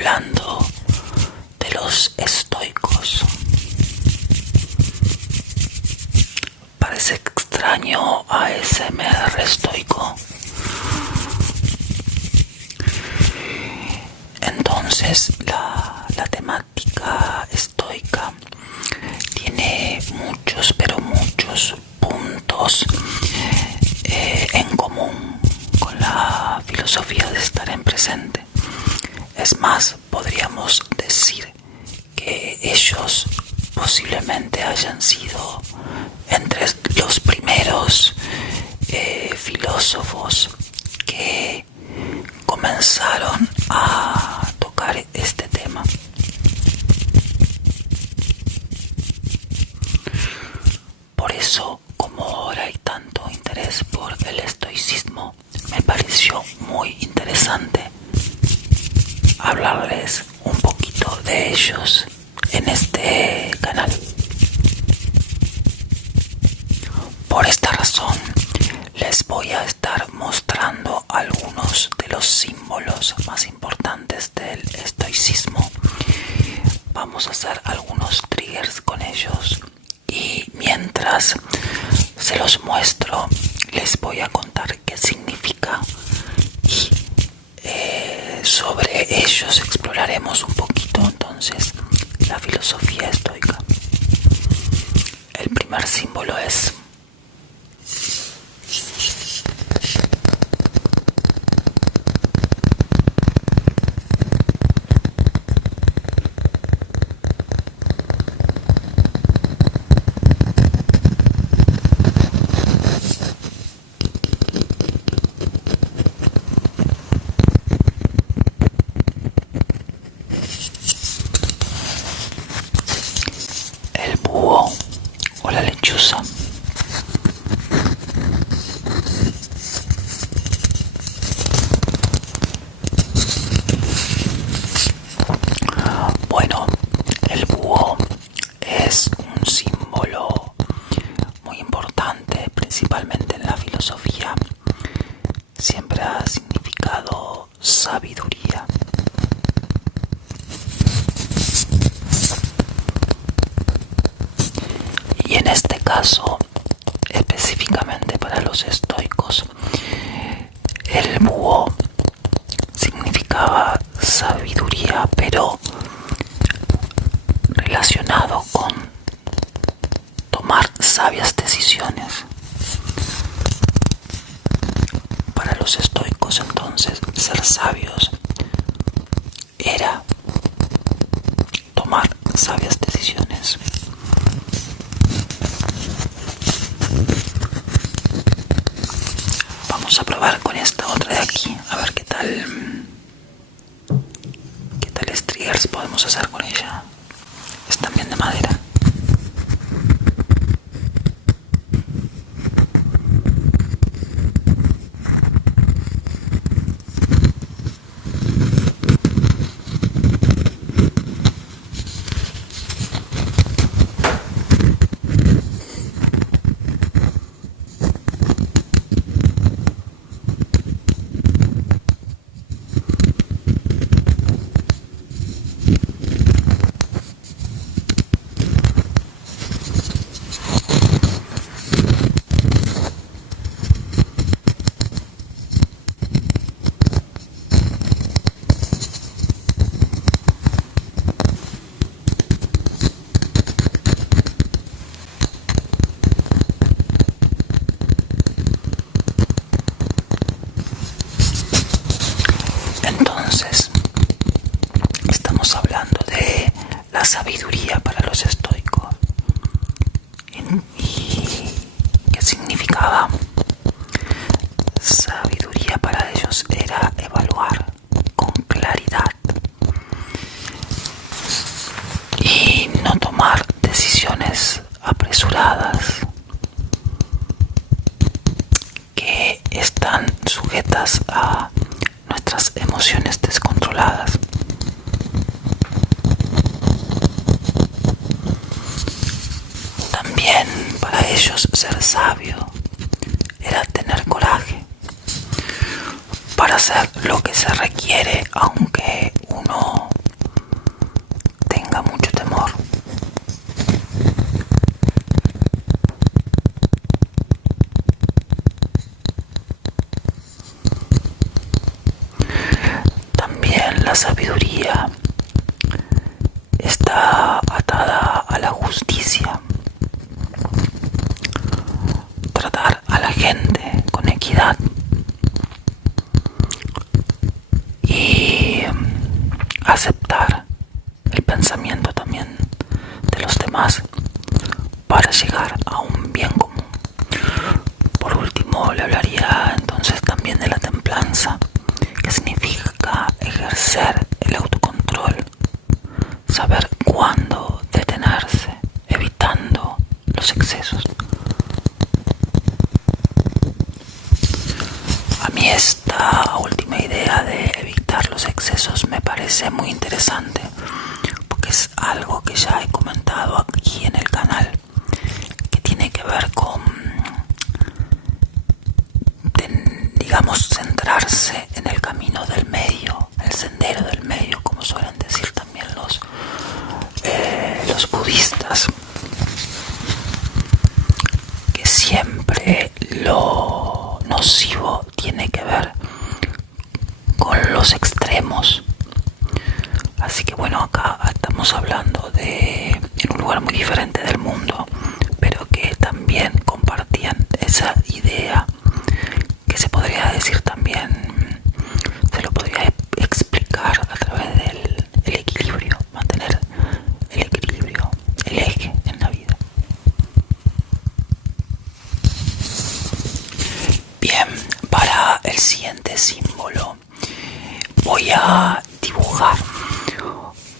hablando de los estoicos. Parece extraño ASMR estoico. Entonces la temática estoica tiene muchos, pero muchos puntos en común con la filosofía de estar en presente. Es más, podríamos decir que ellos posiblemente hayan sido entre los primeros filósofos que comenzaron a tocar este tema. Por eso, como ahora hay tanto interés por el estoicismo, me pareció muy interesante hablarles un poquito de ellos en este canal. Por esta razón, les voy a estar mostrando algunos de los símbolos más importantes del estoicismo. Vamos a hacer algunos triggers con ellos y mientras se los muestro, les voy a contar qué significa y sobre ellos exploraremos un poquito entonces la filosofía estoica. El primer símbolo es el búho o la lechuza. Bueno, el búho es un símbolo muy importante, principalmente en la filosofía. Siempre ha significado sabiduría. Y en este caso, específicamente para los estoicos, el búho significaba sabiduría, pero relacionado con tomar sabias decisiones. Para los estoicos, entonces, ser sabios era tomar sabias decisiones. Vamos a probar con esta otra de aquí, a ver qué tales triggers podemos hacer con ella. Es también de madera. Entonces, estamos hablando de la sabiduría para los estoicos. ¿Y qué significaba? Sabiduría para ellos era evaluar con claridad y no tomar decisiones apresuradas que están sujetas a nuestras emociones descontroladas. También para ellos ser sabio era tener coraje para hacer lo que se requiere, aunque uno está atada a la justicia, tratar a la gente con equidad y aceptar el pensamiento también de los demás para llegar a un bien común. Por último, le hablaría entonces también de la templanza, que significa ejercer el autocontrol, saber cuándo detenerse, evitando los excesos. A mí esta última idea de evitar los excesos me parece muy interesante, porque es algo que ya he comentado aquí en el canal, que tiene que ver con, digamos, centrarse en el camino del medio, el sendero del medio, como suelen decir también los budistas, que siempre lo nocivo tiene que ver con los extremos. Así que bueno, acá estamos hablando en un lugar muy diferente del mundo, pero que también compartían esa idea, que se podría decir también, se lo podría explicar a través del equilibrio, mantener el equilibrio, el eje en la vida. Bien, para el siguiente símbolo voy a dibujar,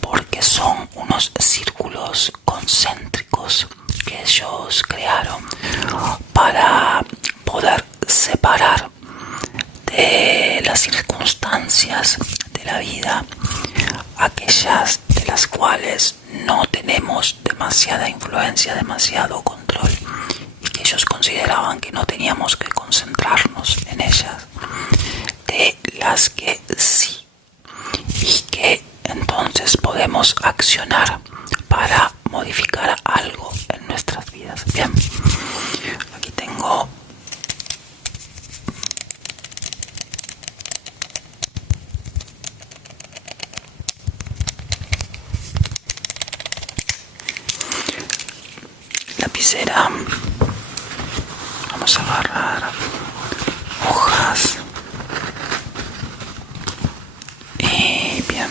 porque son unos círculos concéntricos que ellos crearon para poder separar de las circunstancias de la vida aquellas de las cuales no tenemos demasiada influencia, demasiado control, y que ellos consideraban que no teníamos que concentrarnos en ellas, de las que sí, y que entonces podemos accionar para modificar algo en nuestras vidas. Bien, aquí tengo lapicera. Vamos a agarrar hojas y bien,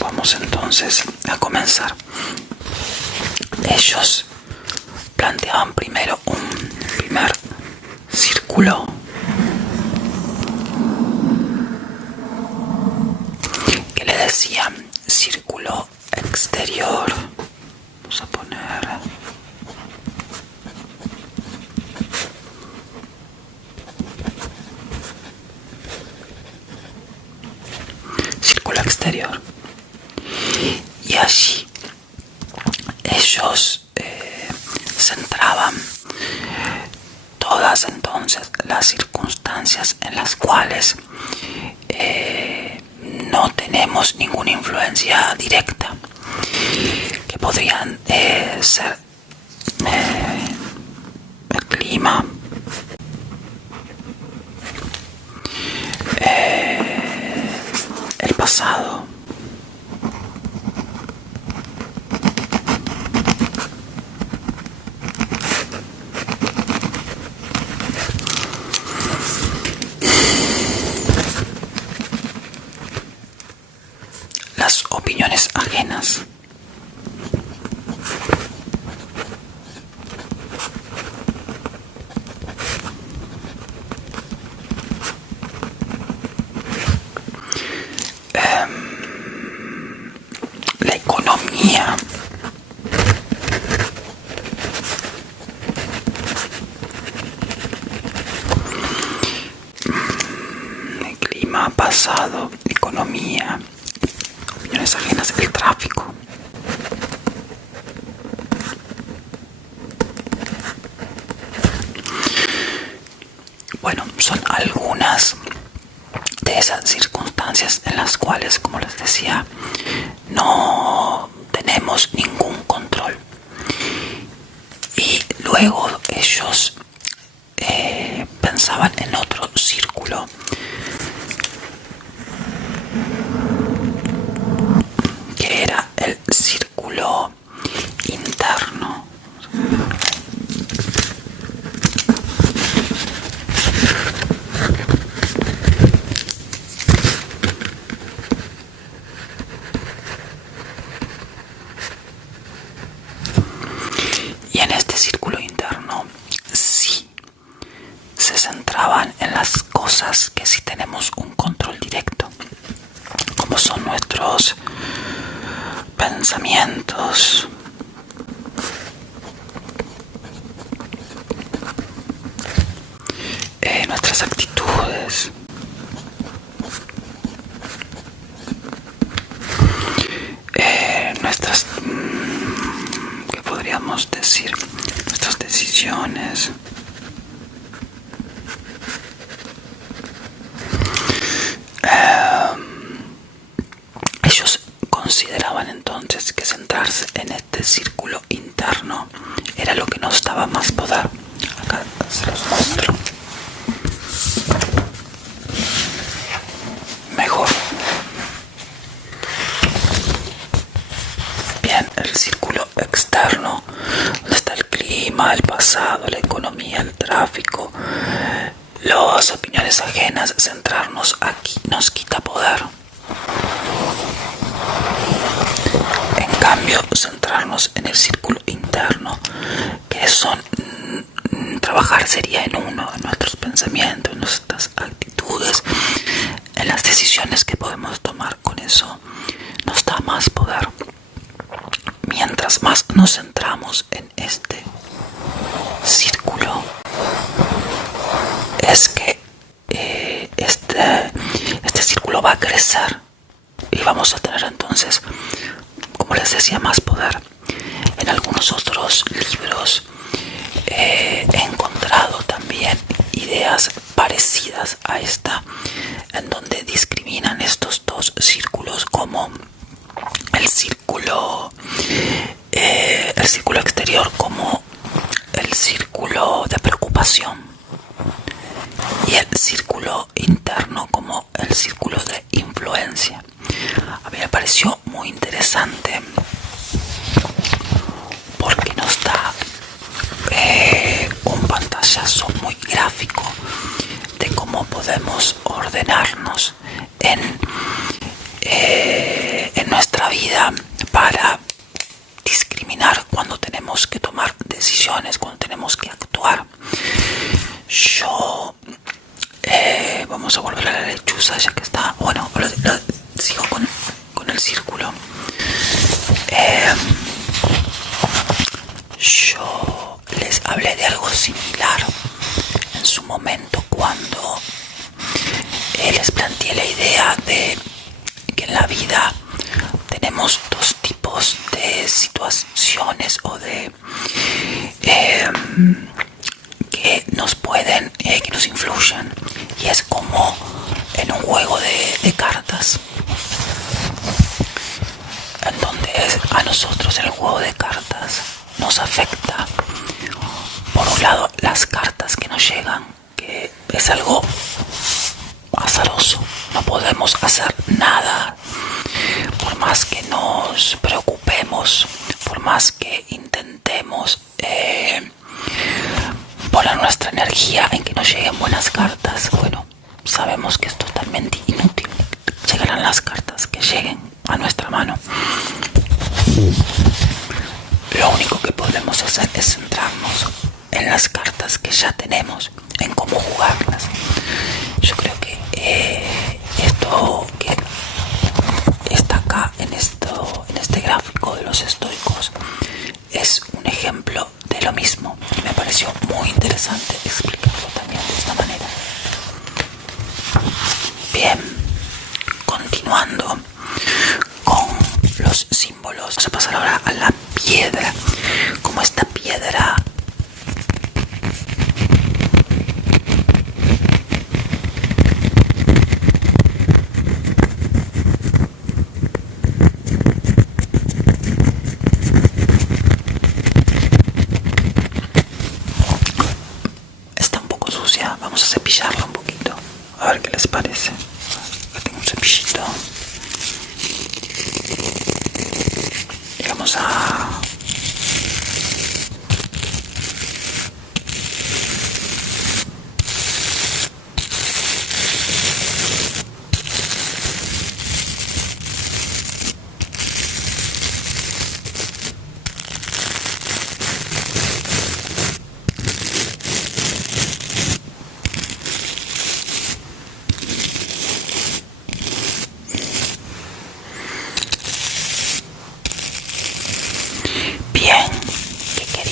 vamos entonces a comenzar. Ellos planteaban primero un primer círculo que le decían círculo exterior. Vamos a poner círculo exterior, y allí ellos centraban todas entonces las circunstancias en las cuales no tenemos ninguna influencia directa, que podrían ser el clima, el pasado, las opiniones ajenas, la economía, el clima, pasado, economía, opiniones ajenas, el tráfico. Bueno, son algunas de esas circunstancias en las cuales, como les decía, no tenemos ningún control. Y luego ellos pensaban en otro círculo nuestros pensamientos. Nuestras actitudes. Nuestras, ¿qué podríamos decir? Nuestras decisiones. Ellos consideraban entonces que centrarse en este círculo interno era lo que nos daba más poder. Acá se los muestro. Mejor. Bien, el círculo externo, donde está el clima, el pasado, la economía, el tráfico, las opiniones ajenas. Centrarnos aquí nos quita poder. En cambio, centrarnos en el círculo interno, que son trabajar sería en uno, en nuestros pensamientos, en nuestras actitudes, en las decisiones que podemos tomar. Con eso nos da más poder. Mientras más nos centramos en este círculo, es que este círculo va a crecer y vamos a tener entonces, como les decía, más poder. En algunos otros libros he encontrado también ideas parecidas a esta, en donde discriminan estos dos círculos como el círculo exterior como el círculo de preocupación y el círculo interno como el círculo de influencia. A mí me pareció muy interesante porque nos da un pantallazo muy gráfico de cómo podemos ordenarnos en nuestra vida para discriminar cuando tenemos que tomar decisiones, cuando tenemos que actuar. Yo vamos a volver a la lechuza ya que está. Bueno, sigo con el círculo. Yo les hablé de algo similar en su momento cuando les planteé la idea de que en la vida tenemos dos tipos de situaciones o de que nos pueden, que nos influyen, y es como en un juego de cartas, en donde a nosotros en el juego de cartas nos afecta por un lado las cartas que nos llegan, que es algo azaroso, no podemos hacer nada. Por más que nos preocupemos, por más que intentemos poner nuestra energía en que nos lleguen buenas cartas, bueno, sabemos que es totalmente inútil. Llegarán las cartas que lleguen a nuestra mano. Lo único que podemos hacer es centrarnos en las cartas que ya tenemos, en cómo jugarlas. Yo creo que esto que está acá en este gráfico de los estoicos es un ejemplo de lo mismo, y me pareció muy interesante explicarlo también de esta manera. Bien, continuando con los símbolos, vamos a pasar ahora a la piedra. Como esta piedra vamos a cepillarla un poquito, a ver qué les parece. Acá tengo un cepillito y vamos a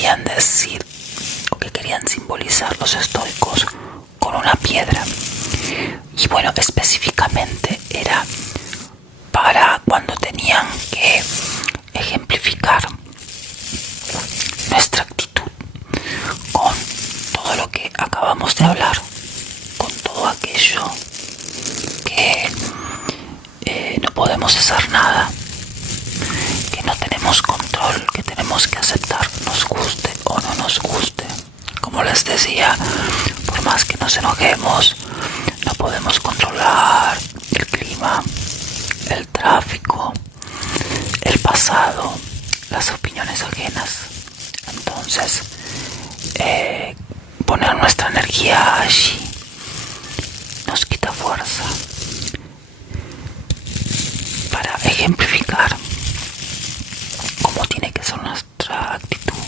querían decir o que querían simbolizar los estoicos con una piedra. Y bueno, específicamente era para cuando tenían que ejemplificar nuestra actitud con todo lo que acabamos de hablar, con todo aquello que no podemos hacer nada, que no tenemos control, que tenemos que aceptar, nos guste o no nos guste. Como les decía, por más que nos enojemos, no podemos controlar el clima, el tráfico, el pasado, las opiniones ajenas. Entonces, poner nuestra energía allí nos quita fuerza. Para ejemplificar cómo tiene que ser nuestra actitud,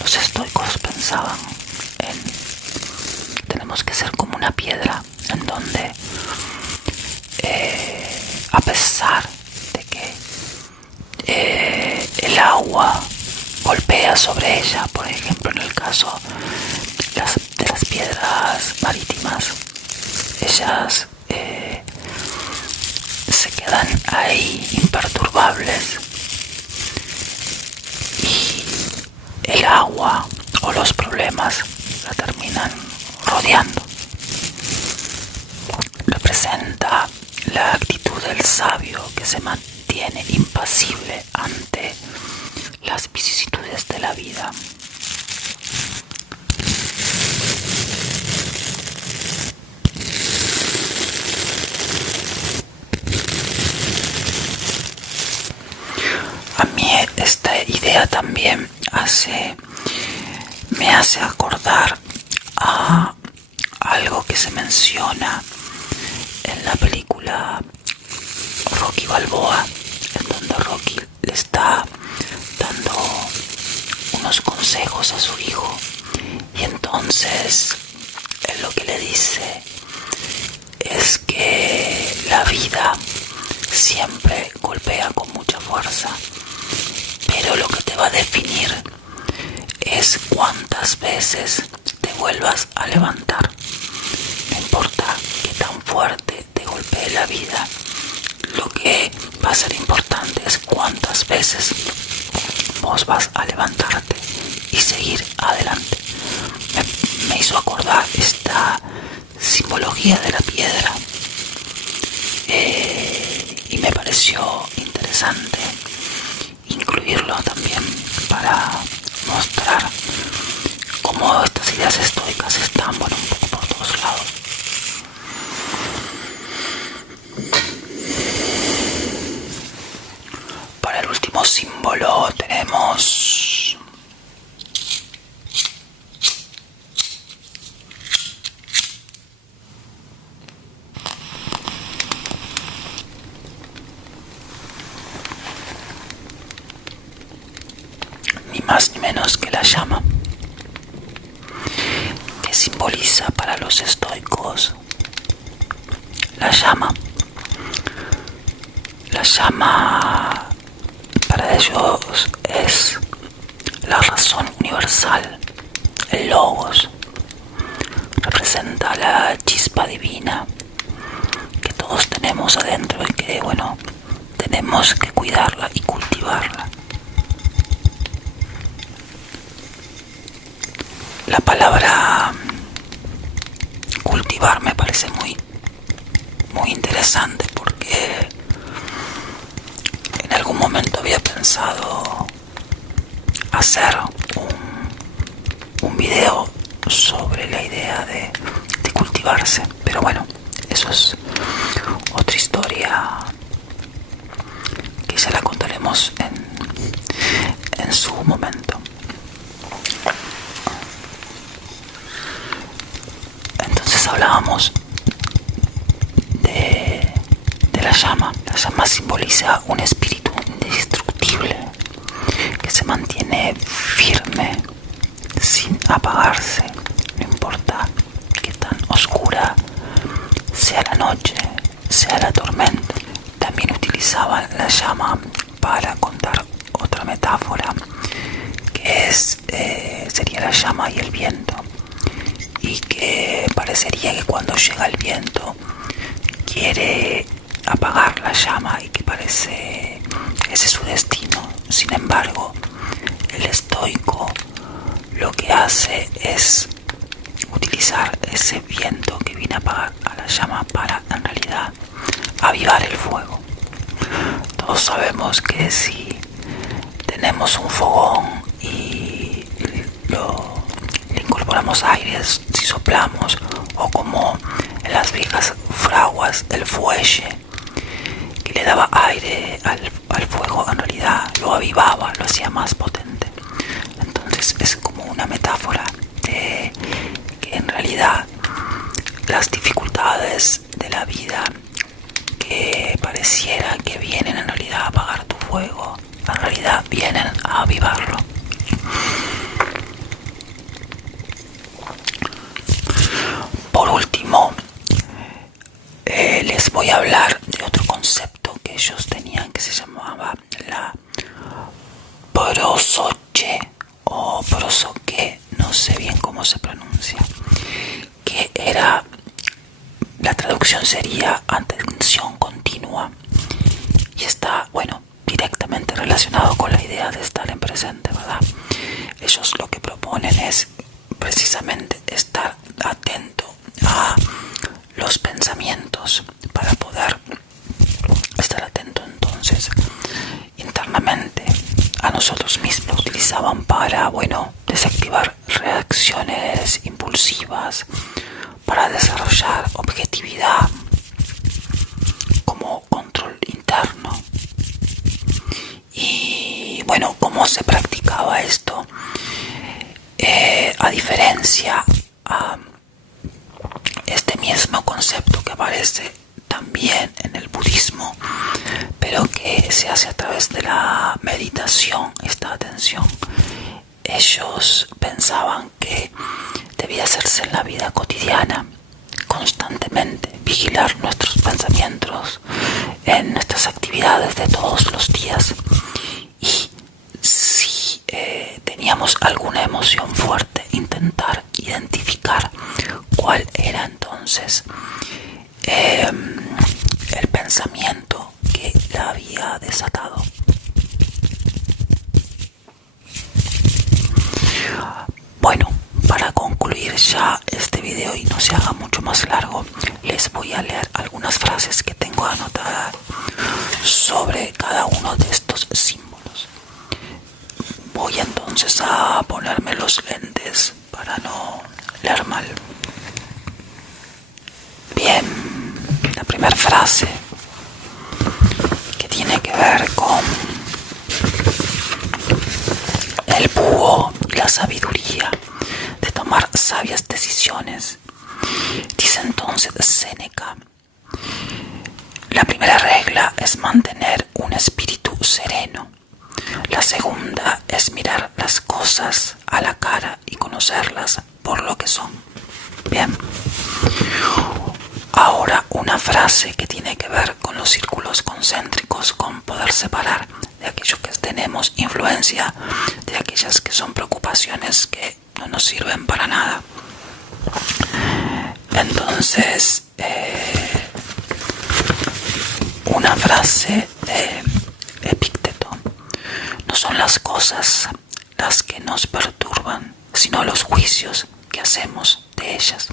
los estoicos pensaban en que tenemos que ser como una piedra en donde a pesar de que el agua golpea sobre ella, por ejemplo en el caso de las piedras marítimas, ellas se quedan ahí imperturbables y el agua o los problemas la terminan rodeando. Representa la actitud del sabio que se mantiene impasible ante las vicisitudes de la vida. A mí esta idea también me hace acordar a algo que se menciona en la película Rocky Balboa, en donde Rocky le está dando unos consejos a su hijo, y entonces él lo que le dice es que la vida siempre golpea con mucha fuerza, pero lo que te va a definir es cuántas veces te vuelvas a levantar. No importa qué tan fuerte te golpee la vida, lo que va a ser importante es cuántas veces vos vas a levantarte y seguir adelante. Me hizo acordar esta simbología de la piedra, y me pareció interesante incluirlo también para mostrar cómo estas ideas estoicas están, bueno, un poco por todos lados. Para el último símbolo tenemos ni más ni menos que la llama, que simboliza para los estoicos la llama. La llama para ellos es la razón universal, el logos. Representa la chispa divina que todos tenemos adentro y que, bueno, tenemos que cuidarla y cultivarla. La palabra cultivar me parece muy interesante, porque en algún momento había pensado hacer un video sobre la idea de cultivarse, pero bueno, eso es otra historia que ya la contaremos en su momento. Entonces hablábamos de la llama. La llama simboliza un espíritu indestructible que se mantiene firme sin apagarse, no importa qué tan oscura sea la noche, sea la tormenta. También utilizaban la llama para contar otra metáfora, que sería la llama y el viento, y que parecería que cuando llega el viento quiere apagar la llama y que parece ese es su destino. Sin embargo, el estoico lo que hace es utilizar ese viento que viene a apagar a la llama para en realidad avivar el fuego. Todos sabemos que si tenemos un fogón y le incorporamos aire, si soplamos, o como en las viejas fraguas el fuelle que le daba aire al fuego, en realidad lo avivaba, lo hacía más potente. Entonces es como una metáfora de que en realidad las dificultades de la vida que pareciera que vienen en realidad a apagar tu fuego, en realidad vienen a avivarlo. Por último, les voy a hablar de otro concepto que ellos tenían que se llamaba la prosoche o prosoque, no sé bien cómo se pronuncia, que era, la traducción sería atención continua, y está, bueno, directamente relacionado con la idea de estar en presente, ¿verdad? Ellos lo que proponen es precisamente estar atento a los pensamientos para poder estar atento entonces internamente a nosotros mismos. Utilizaban para, bueno, desactivar reacciones impulsivas, para desarrollar objetividad como control interno. Y bueno, ¿cómo se practicaba esto? A diferencia a este mismo concepto que aparece también en el budismo, pero que se hace a través de la meditación, esta atención, ellos pensaban que debía hacerse en la vida cotidiana, constantemente vigilar nuestros pensamientos en nuestras actividades de todos los días, y si teníamos alguna emoción fuerte, intentar identificar cuál era entonces el pensamiento que la había desatado. Bueno, para concluir ya este video y no se haga mucho más largo, les voy a leer algunas frases que tengo anotadas sobre cada uno de estos símbolos. Voy entonces a ponerme los lentes para no leer mal. Bien, la primera frase que tiene que ver con el búho y la sabiduría de tomar sabias decisiones. Dice entonces Séneca: la primera regla es mantener un espíritu sereno. La segunda es mirar las cosas a la cara y conocerlas por lo que son. Bien. Ahora una frase que tiene que ver con los círculos concéntricos, con poder separar de aquello que tenemos influencia, de aquellas que son preocupaciones que no nos sirven para nada. Entonces, una frase de Epicteto: no son las cosas las que nos perturban, sino los juicios que hacemos de ellas.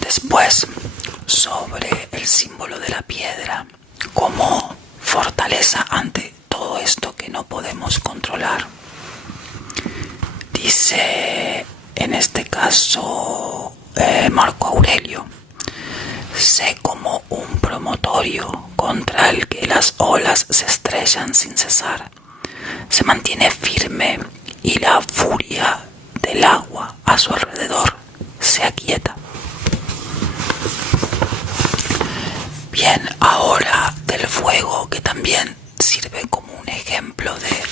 Después, sobre el símbolo de la piedra como fortaleza ante todo esto que no podemos controlar, dice en este caso Marco Aurelio: sé como un promontorio contra el que las olas se estrellan sin cesar, se mantiene firme y la furia del agua a su alrededor se aquieta. Bien, ahora del fuego, que también sirve como un ejemplo de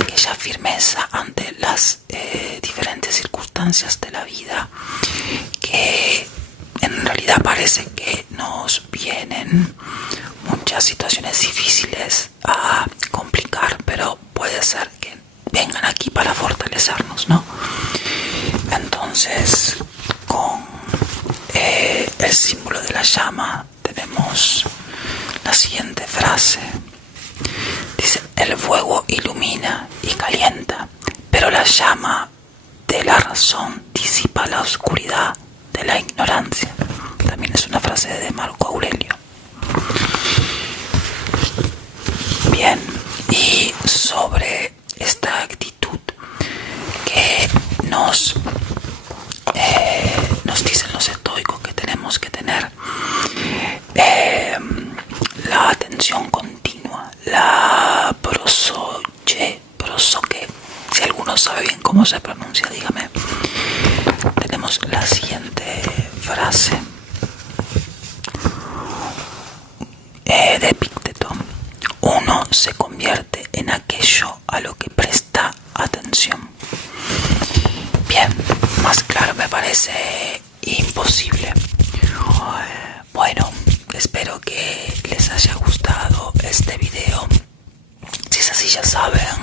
aquella firmeza ante las diferentes circunstancias de la vida, que en realidad parece que nos vienen muchas situaciones difíciles a complicar, pero puede ser que vengan aquí para fortalecernos, ¿no? Entonces, con el símbolo de la llama tenemos la siguiente frase. Dice: el fuego ilumina y calienta, pero la llama de la razón disipa la oscuridad de la ignorancia. También es una frase de Marco Aurelio. Bien, y sobre esta actitud que nos dicen los estoicos que tenemos que tener, la atención continua, la prosoche, si alguno sabe bien cómo se pronuncia, dígame. Tenemos la siguiente frase de Epicteto: uno se convierte en aquello a lo que presta atención. Bien, más claro me parece imposible. Bueno, espero que les haya gustado este video. Si es así, ya saben,